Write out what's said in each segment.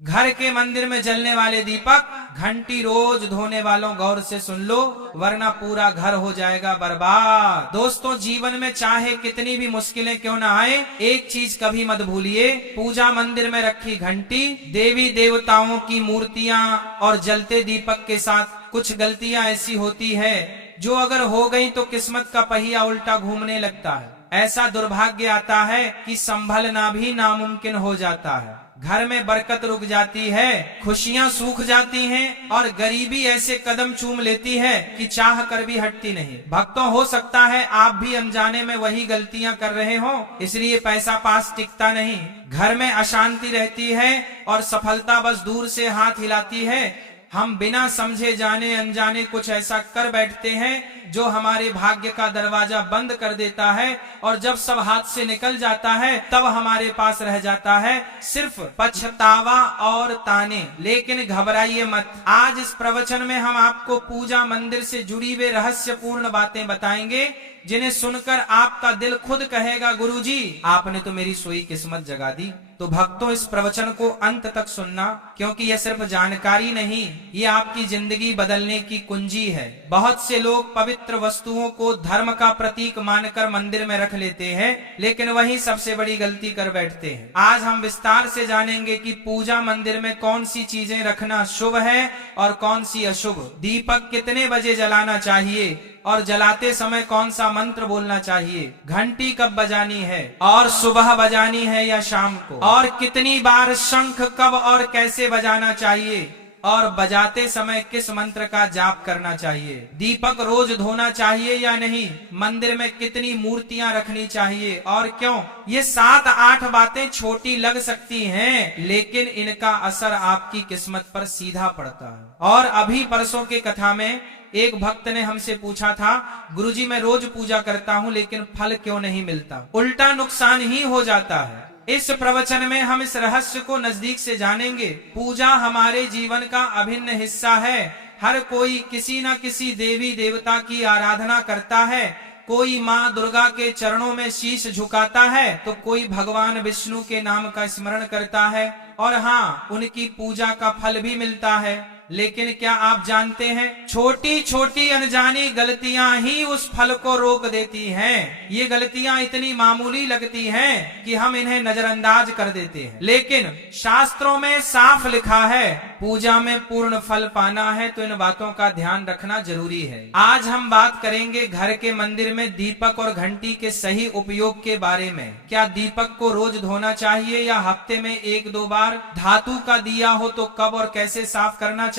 घर के मंदिर में जलने वाले दीपक घंटी रोज धोने वालों गौर से सुन लो, वरना पूरा घर हो जाएगा बर्बाद। दोस्तों, जीवन में चाहे कितनी भी मुश्किलें क्यों ना आए, एक चीज कभी मत भूलिए, पूजा मंदिर में रखी घंटी, देवी देवताओं की मूर्तियां और जलते दीपक के साथ कुछ गलतियां ऐसी होती है जो अगर हो गई तो किस्मत का पहिया उल्टा घूमने लगता है। ऐसा दुर्भाग्य आता है कि संभलना भी नामुमकिन हो जाता है। घर में बरकत रुक जाती है, खुशियां सूख जाती हैं और गरीबी ऐसे कदम चूम लेती है कि चाह कर भी हटती नहीं। भक्तों, हो सकता है आप भी अनजाने में वही गलतियां कर रहे हो, इसलिए पैसा पास टिकता नहीं, घर में अशांति रहती है और सफलता बस दूर से हाथ हिलाती है। हम बिना समझे जाने अनजाने कुछ ऐसा कर बैठते हैं जो हमारे भाग्य का दरवाजा बंद कर देता है, और जब सब हाथ से निकल जाता है तब हमारे पास रह जाता है सिर्फ पछतावा और ताने। लेकिन घबराइए मत, आज इस प्रवचन में हम आपको पूजा मंदिर से जुड़ी हुई रहस्यपूर्ण बातें बताएंगे जिन्हें सुनकर आपका दिल खुद कहेगा, गुरुजी आपने तो मेरी सोई किस्मत जगा दी। तो भक्तों, इस प्रवचन को अंत तक सुनना, क्योंकि यह सिर्फ जानकारी नहीं, ये आपकी जिंदगी बदलने की कुंजी है। बहुत से लोग पवित्र वस्तुओं को धर्म का प्रतीक मानकर मंदिर में रख लेते हैं, लेकिन वही सबसे बड़ी गलती कर बैठते हैं। आज हम विस्तार से जानेंगे कि पूजा मंदिर में कौन सी चीजें रखना शुभ है और कौन सी अशुभ, दीपक कितने बजे जलाना चाहिए और जलाते समय कौन सा मंत्र बोलना चाहिए, घंटी कब बजानी है और सुबह बजानी है या शाम को, और कितनी बार शंख कब और कैसे बजाना चाहिए, और बजाते समय किस मंत्र का जाप करना चाहिए, दीपक रोज धोना चाहिए या नहीं, मंदिर में कितनी मूर्तियां रखनी चाहिए और क्यों। ये 7-8 बातें छोटी लग सकती हैं, लेकिन इनका असर आपकी किस्मत पर सीधा पड़ता है। और अभी परसों के कथा में एक भक्त ने हमसे पूछा था, गुरुजी मैं रोज पूजा करता हूँ लेकिन फल क्यों नहीं मिलता, उल्टा नुकसान ही हो जाता है। इस प्रवचन में हम इस रहस्य को नजदीक से जानेंगे। पूजा हमारे जीवन का अभिन्न हिस्सा है। हर कोई किसी न किसी देवी देवता की आराधना करता है। कोई माँ दुर्गा के चरणों में शीश झुकाता है तो कोई भगवान विष्णु के नाम का स्मरण करता है, और हाँ, उनकी पूजा का फल भी मिलता है। लेकिन क्या आप जानते हैं, छोटी छोटी अनजानी गलतियां ही उस फल को रोक देती हैं। ये गलतियां इतनी मामूली लगती हैं कि हम इन्हें नजरअंदाज कर देते हैं, लेकिन शास्त्रों में साफ लिखा है पूजा में पूर्ण फल पाना है तो इन बातों का ध्यान रखना जरूरी है। आज हम बात करेंगे घर के मंदिर में दीपक और घंटी के सही उपयोग के बारे में। क्या दीपक को रोज धोना चाहिए या हफ्ते में 1-2 बार? धातु का दिया हो तो कब और कैसे साफ करना चाहिए?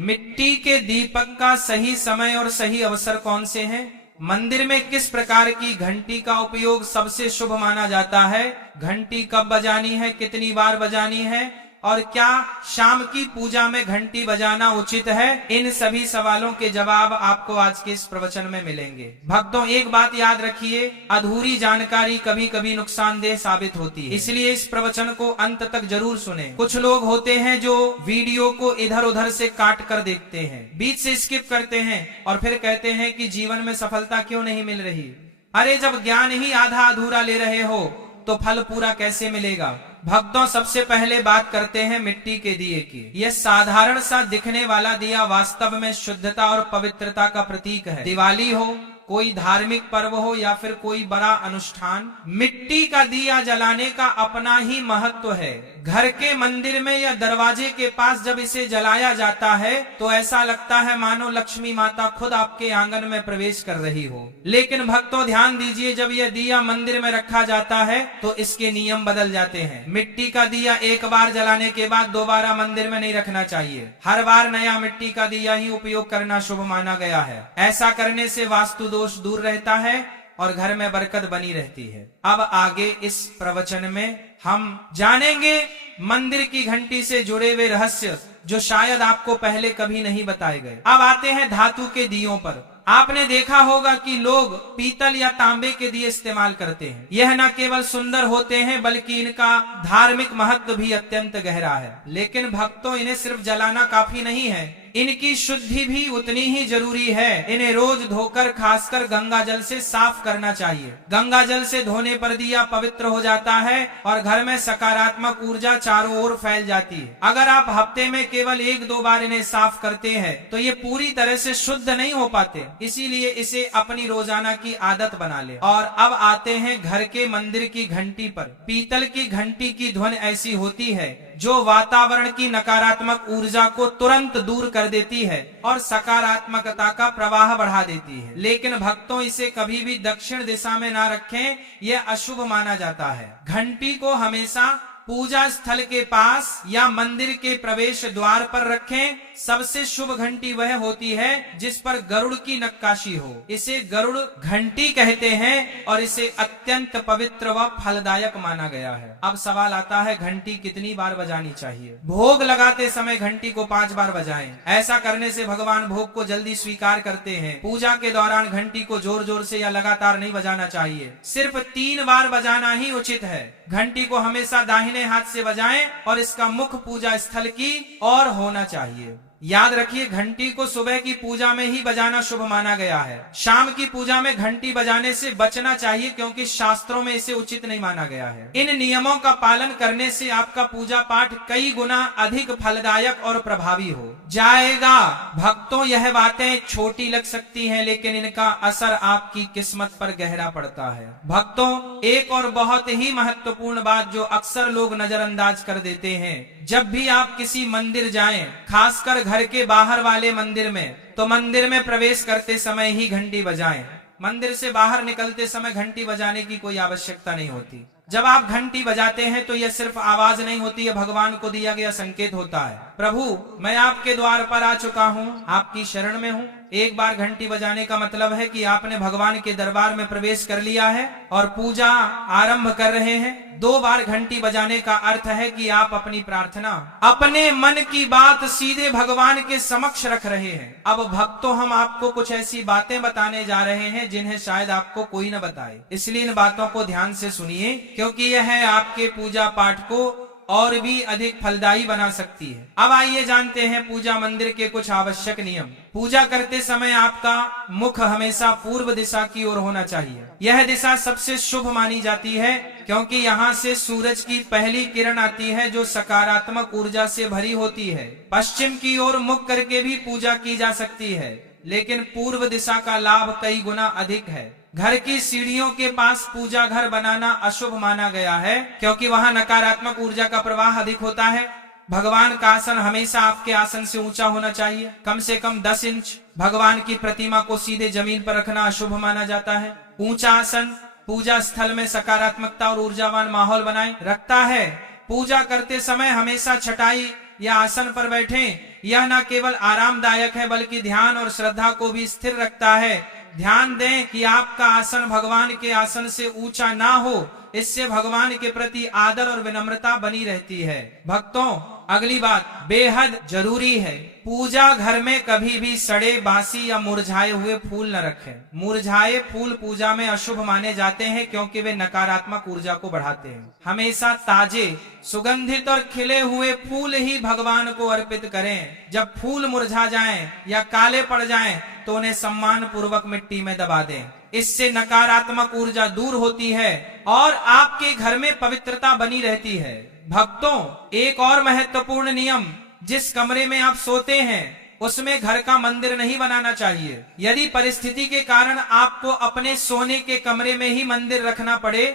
मिट्टी के दीपक का सही समय और सही अवसर कौन से हैं? मंदिर में किस प्रकार की घंटी का उपयोग सबसे शुभ माना जाता है? घंटी कब बजानी है, कितनी बार बजानी है, और क्या शाम की पूजा में घंटी बजाना उचित है? इन सभी सवालों के जवाब आपको आज के इस प्रवचन में मिलेंगे। भक्तों, एक बात याद रखिए, अधूरी जानकारी कभी कभी नुकसानदेह साबित होती है, इसलिए इस प्रवचन को अंत तक जरूर सुने। कुछ लोग होते हैं जो वीडियो को इधर उधर से काट कर देखते हैं, बीच से स्किप करते हैं और फिर कहते हैं कि जीवन में सफलता क्यों नहीं मिल रही। अरे, जब ज्ञान ही आधा अधूरा ले रहे हो तो फल पूरा कैसे मिलेगा? भक्तों, सबसे पहले बात करते हैं मिट्टी के दिए की। यह साधारण सा दिखने वाला दिया वास्तव में शुद्धता और पवित्रता का प्रतीक है। दिवाली हो, कोई धार्मिक पर्व हो या फिर कोई बड़ा अनुष्ठान, मिट्टी का दिया जलाने का अपना ही महत्व है। घर के मंदिर में या दरवाजे के पास जब इसे जलाया जाता है तो ऐसा लगता है मानो लक्ष्मी माता खुद आपके आंगन में प्रवेश कर रही हो। लेकिन भक्तों, ध्यान दीजिए, जब यह दिया मंदिर में रखा जाता है तो इसके नियम बदल जाते हैं। मिट्टी का दिया एक बार जलाने के बाद दोबारा मंदिर में नहीं रखना चाहिए। हर बार नया मिट्टी का दिया ही उपयोग करना शुभ माना गया है। ऐसा करने से वास्तु दोष दूर रहता है और घर में बरकत बनी रहती है। अब आगे इस प्रवचन में हम जानेंगे मंदिर की घंटी से जुड़े हुए रहस्य जो शायद आपको पहले कभी नहीं बताए गए। अब आते हैं धातु के दियों पर। आपने देखा होगा कि लोग पीतल या तांबे के दिए इस्तेमाल करते हैं। यह न केवल सुंदर होते हैं बल्कि इनका धार्मिक महत्व भी अत्यंत गहरा है। लेकिन भक्तों, इन्हें सिर्फ जलाना काफी नहीं है, इनकी शुद्धि भी उतनी ही जरूरी है। इन्हें रोज धोकर खासकर गंगा जल से साफ करना चाहिए। गंगा जल से धोने पर दिया पवित्र हो जाता है और घर में सकारात्मक ऊर्जा चारों ओर फैल जाती है। अगर आप हफ्ते में केवल 1-2 बार इन्हें साफ करते हैं तो ये पूरी तरह से शुद्ध नहीं हो पाते, इसीलिए इसे अपनी रोजाना की आदत बना ले। और अब आते हैं घर के मंदिर की घंटी पर। पीतल की घंटी की ध्वनि ऐसी होती है जो वातावरण की नकारात्मक ऊर्जा को तुरंत दूर कर देती है और सकारात्मकता का प्रवाह बढ़ा देती है। लेकिन भक्तों, इसे कभी भी दक्षिण दिशा में ना रखें, यह अशुभ माना जाता है। घंटी को हमेशा पूजा स्थल के पास या मंदिर के प्रवेश द्वार पर रखें। सबसे शुभ घंटी वह होती है जिस पर गरुड़ की नक्काशी हो। इसे गरुड़ घंटी कहते हैं और इसे अत्यंत पवित्र व फलदायक माना गया है। अब सवाल आता है, घंटी कितनी बार बजानी चाहिए? भोग लगाते समय घंटी को 5 बार बजाएं। ऐसा करने से भगवान भोग को जल्दी स्वीकार करते हैं। पूजा के दौरान घंटी को जोर जोर से या लगातार नहीं बजाना चाहिए, सिर्फ 3 बार बजाना ही उचित है। घंटी को हमेशा दाहिने हाथ से बजाएं और इसका मुख पूजा स्थल की ओर होना चाहिए। याद रखिए, घंटी को सुबह की पूजा में ही बजाना शुभ माना गया है। शाम की पूजा में घंटी बजाने से बचना चाहिए क्योंकि शास्त्रों में इसे उचित नहीं माना गया है। इन नियमों का पालन करने से आपका पूजा पाठ कई गुना अधिक फलदायक और प्रभावी हो जाएगा। भक्तों, यह बातें छोटी लग सकती हैं, लेकिन इनका असर आपकी किस्मत पर गहरा पड़ता है। भक्तों, एक और बहुत ही महत्वपूर्ण बात जो अक्सर लोग नजरअंदाज कर देते हैं, जब भी आप किसी मंदिर जाएं, खासकर घर के बाहर वाले मंदिर में, तो मंदिर में प्रवेश करते समय ही घंटी बजाएं। मंदिर से बाहर निकलते समय घंटी बजाने की कोई आवश्यकता नहीं होती। जब आप घंटी बजाते हैं तो यह सिर्फ आवाज नहीं होती, यह भगवान को दिया गया संकेत होता है। प्रभु, मैं आपके द्वार पर आ चुका हूँ, आपकी शरण में हूँ। एक बार घंटी बजाने का मतलब है कि आपने भगवान के दरबार में प्रवेश कर लिया है और पूजा आरंभ कर रहे हैं। 2 बार घंटी बजाने का अर्थ है कि आप अपनी प्रार्थना, अपने मन की बात सीधे भगवान के समक्ष रख रहे हैं। अब भक्तों, हम आपको कुछ ऐसी बातें बताने जा रहे हैं जिन्हें शायद आपको कोई न बताए, इसलिए इन बातों को ध्यान से सुनिए, क्योंकि यह आपके पूजा पाठ को और भी अधिक फलदायी बना सकती है। अब आइए जानते हैं पूजा मंदिर के कुछ आवश्यक नियम। पूजा करते समय आपका मुख हमेशा पूर्व दिशा की ओर होना चाहिए। यह दिशा सबसे शुभ मानी जाती है क्योंकि यहाँ से सूरज की पहली किरण आती है जो सकारात्मक ऊर्जा से भरी होती है। पश्चिम की ओर मुख करके भी पूजा की जा सकती है, लेकिन पूर्व दिशा का लाभ कई गुना अधिक है। घर की सीढ़ियों के पास पूजा घर बनाना अशुभ माना गया है क्योंकि वहां नकारात्मक ऊर्जा का प्रवाह अधिक होता है। भगवान का आसन हमेशा आपके आसन से ऊंचा होना चाहिए, कम से कम 10 इंच। भगवान की प्रतिमा को सीधे जमीन पर रखना अशुभ माना जाता है। ऊंचा आसन पूजा स्थल में सकारात्मकता और ऊर्जावान माहौल बनाए रखता है। पूजा करते समय हमेशा चटाई या आसन पर बैठें। यह न केवल आरामदायक है बल्कि ध्यान और श्रद्धा को भी स्थिर रखता है। ध्यान दें कि आपका आसन भगवान के आसन से ऊंचा ना हो, इससे भगवान के प्रति आदर और विनम्रता बनी रहती है। भक्तों, अगली बात बेहद जरूरी है, पूजा घर में कभी भी सड़े, बासी या मुरझाए हुए फूल न रखें। मुरझाए फूल पूजा में अशुभ माने जाते हैं क्योंकि वे नकारात्मक ऊर्जा को बढ़ाते हैं। हमेशा ताजे, सुगंधित और खिले हुए फूल ही भगवान को अर्पित करें। जब फूल मुरझा जाएं या काले पड़ जाएं तो उन्हें सम्मान पूर्वक मिट्टी में दबा दें। इससे नकारात्मक ऊर्जा दूर होती है और आपके घर में पवित्रता बनी रहती है। भक्तों, एक और महत्वपूर्ण नियम, जिस कमरे में आप सोते हैं उसमें घर का मंदिर नहीं बनाना चाहिए। यदि परिस्थिति के कारण आपको अपने सोने के कमरे में ही मंदिर रखना पड़े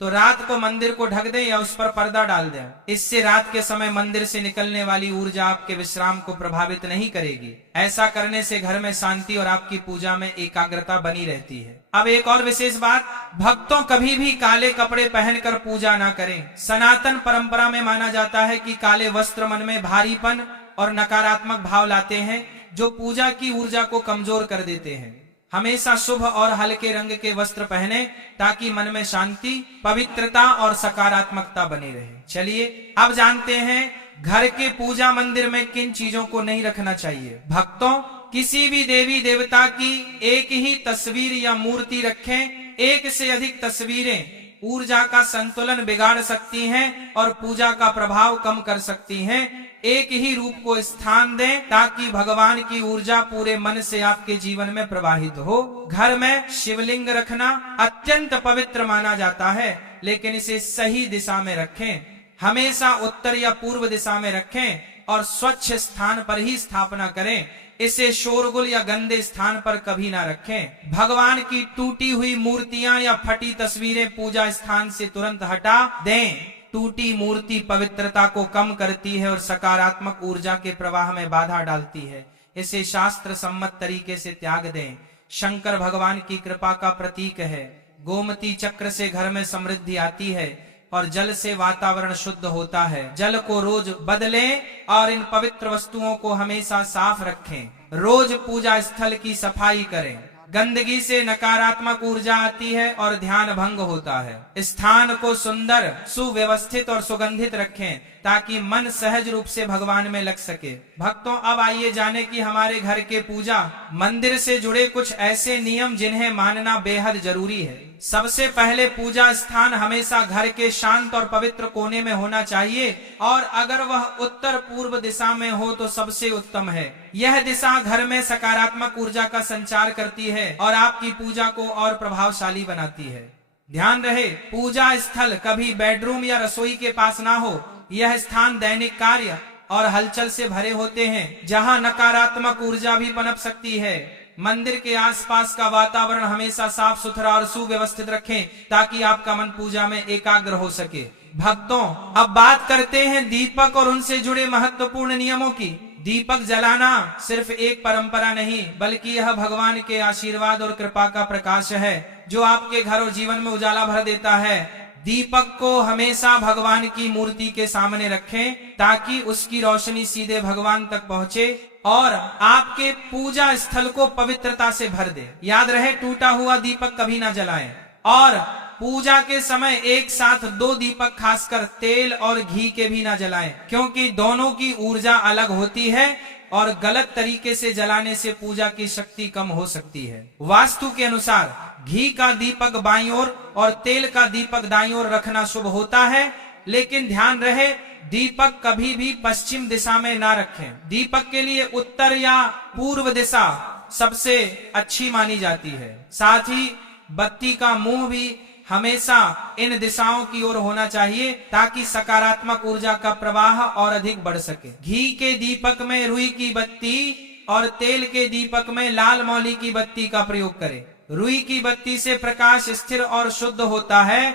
तो रात को मंदिर को ढक दें या उस पर पर्दा डाल दें। इससे रात के समय मंदिर से निकलने वाली ऊर्जा आपके विश्राम को प्रभावित नहीं करेगी। ऐसा करने से घर में शांति और आपकी पूजा में एकाग्रता बनी रहती है। अब एक और विशेष बात, भक्तों कभी भी काले कपड़े पहनकर पूजा ना करें। सनातन परंपरा में माना जाता है कि काले वस्त्र मन में भारीपन और नकारात्मक भाव लाते हैं जो पूजा की ऊर्जा को कमजोर कर देते हैं। हमेशा शुभ और हल्के रंग के वस्त्र पहने ताकि मन में शांति, पवित्रता और सकारात्मकता बनी रहे। चलिए अब जानते हैं घर के पूजा मंदिर में किन चीजों को नहीं रखना चाहिए। भक्तों, किसी भी देवी देवता की एक ही तस्वीर या मूर्ति रखें। एक से अधिक तस्वीरें ऊर्जा का संतुलन बिगाड़ सकती हैं और पूजा का प्रभाव कम कर सकती हैं। एक ही रूप को स्थान दें ताकि भगवान की ऊर्जा पूरे मन से आपके जीवन में प्रवाहित हो। घर में शिवलिंग रखना अत्यंत पवित्र माना जाता है, लेकिन इसे सही दिशा में रखें। हमेशा उत्तर या पूर्व दिशा में रखें और स्वच्छ स्थान पर ही स्थापना करें। इसे शोरगुल या गंदे स्थान पर कभी ना रखें। भगवान की टूटी हुई मूर्तियां या फटी तस्वीरें पूजा स्थान से तुरंत हटा दें। टूटी मूर्ति पवित्रता को कम करती है और सकारात्मक ऊर्जा के प्रवाह में बाधा डालती है। इसे शास्त्र सम्मत तरीके से त्याग दें। शंकर भगवान की कृपा का प्रतीक है। गोमती चक्र से घर में समृद्धि आती है और जल से वातावरण शुद्ध होता है। जल को रोज बदलें और इन पवित्र वस्तुओं को हमेशा साफ रखें। रोज पूजा स्थल की सफाई करें। गंदगी से नकारात्मक ऊर्जा आती है और ध्यान भंग होता है। स्थान को सुंदर, सुव्यवस्थित और सुगंधित रखें ताकि मन सहज रूप से भगवान में लग सके। भक्तों, अब आइए जाने कि हमारे घर के पूजा मंदिर से जुड़े कुछ ऐसे नियम जिन्हें मानना बेहद जरूरी है। सबसे पहले, पूजा स्थान हमेशा घर के शांत और पवित्र कोने में होना चाहिए और अगर वह उत्तर पूर्व दिशा में हो तो सबसे उत्तम है। यह दिशा घर में सकारात्मक ऊर्जा का संचार करती है और आपकी पूजा को और प्रभावशाली बनाती है। ध्यान रहे, पूजा स्थल कभी बेडरूम या रसोई के पास ना हो। यह स्थान दैनिक कार्य और हलचल से भरे होते हैं, जहां नकारात्मक ऊर्जा भी पनप सकती है। मंदिर के आसपास का वातावरण हमेशा साफ सुथरा और सुव्यवस्थित रखें ताकि आपका मन पूजा में एकाग्र हो सके। भक्तों, अब बात करते हैं दीपक और उनसे जुड़े महत्वपूर्ण नियमों की। दीपक जलाना सिर्फ एक परंपरा नहीं, बल्कि यह भगवान के आशीर्वाद और कृपा का प्रकाश है जो आपके घर और जीवन में उजाला भर देता है। दीपक को हमेशा भगवान की मूर्ति के सामने रखें ताकि उसकी रोशनी सीधे भगवान तक पहुंचे और आपके पूजा स्थल को पवित्रता से भर दे। याद रहे, टूटा हुआ दीपक कभी ना जलाएं और पूजा के समय एक साथ 2 दीपक खासकर तेल और घी के भी ना जलाएं, क्योंकि दोनों की ऊर्जा अलग होती है और गलत तरीके से जलाने से पूजा की शक्ति कम हो सकती है। वास्तु के अनुसार घी का दीपक बाईं ओर और तेल का दीपक दाईं ओर रखना शुभ होता है, लेकिन ध्यान रहे दीपक कभी भी पश्चिम दिशा में ना रखें। दीपक के लिए उत्तर या पूर्व दिशा सबसे अच्छी मानी जाती है। साथ ही बत्ती का मुंह भी हमेशा इन दिशाओं की ओर होना चाहिए ताकि सकारात्मक ऊर्जा का प्रवाह और अधिक बढ़ सके। घी के दीपक में रुई की बत्ती और तेल के दीपक में लाल मौली की बत्ती का प्रयोग करें। रुई की बत्ती से प्रकाश स्थिर और शुद्ध होता है,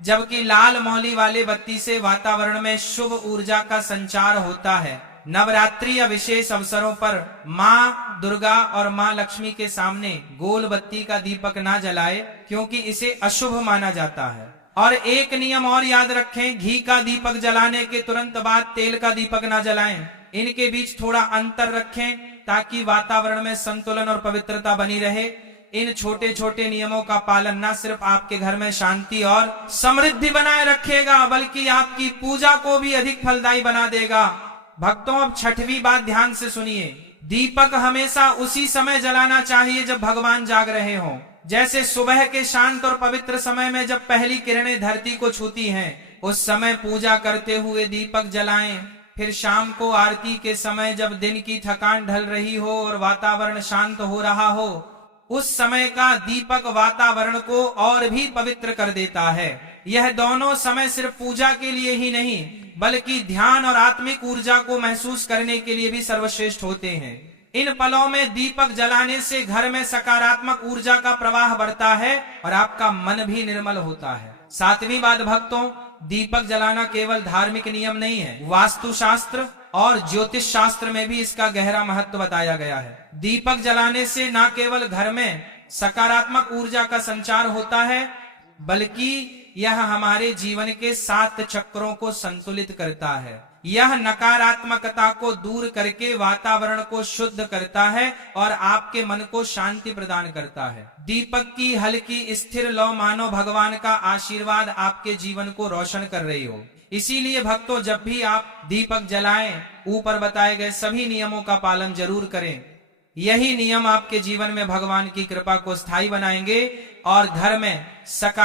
जबकि लाल मौली वाले बत्ती से वातावरण में शुभ ऊर्जा का संचार होता है। नवरात्रि या विशेष अवसरों पर माँ दुर्गा और माँ लक्ष्मी के सामने गोल बत्ती का दीपक ना जलाए, क्योंकि इसे अशुभ माना जाता है। और एक नियम और याद रखें, घी का दीपक जलाने के तुरंत बाद तेल का दीपक ना जलाएं। इनके बीच थोड़ा अंतर रखें ताकि वातावरण में संतुलन और पवित्रता बनी रहे। इन छोटे छोटे नियमों का पालन न सिर्फ आपके घर में शांति और समृद्धि बनाए रखेगा, बल्कि आपकी पूजा को भी अधिक फलदायी बना देगा। भक्तों, अब 6वीं बात ध्यान से सुनिए। दीपक हमेशा उसी समय जलाना चाहिए जब भगवान जाग रहे हों। जैसे सुबह के शांत और पवित्र समय में जब पहली किरणें धरती को छूती हैं, उस समय पूजा करते हुए दीपक जलाएं। फिर शाम को आरती के समय जब दिन की थकान ढल रही हो और वातावरण शांत हो रहा हो, उस समय का दीपक वातावरण को और भी पवित्र कर देता है। यह दोनों समय सिर्फ पूजा के लिए ही नहीं, बल्कि ध्यान और आत्मिक ऊर्जा को महसूस करने के लिए भी सर्वश्रेष्ठ होते हैं। इन पलों में दीपक जलाने से घर में सकारात्मक ऊर्जा का प्रवाह बढ़ता है और आपका मन भी निर्मल होता है। 7वीं बात भक्तों, दीपक जलाना केवल धार्मिक नियम नहीं है, वास्तुशास्त्र और ज्योतिष शास्त्र में भी इसका गहरा महत्व बताया गया है। दीपक जलाने से न केवल घर में सकारात्मक ऊर्जा का संचार होता है, बल्कि यह हमारे जीवन के 7 चक्रों को संतुलित करता है। यह नकारात्मकता को दूर करके वातावरण को शुद्ध करता है और आपके मन को शांति प्रदान करता है। दीपक की हल्की स्थिर लौ मानो भगवान का आशीर्वाद आपके जीवन को रोशन कर रही हो। इसीलिए भक्तों, जब भी आप दीपक जलाएं, ऊपर बताए गए सभी नियमों का पालन जरूर करें। यही नियम आपके जीवन में भगवान की कृपा को स्थायी बनाएंगे और घर में सकारात्मक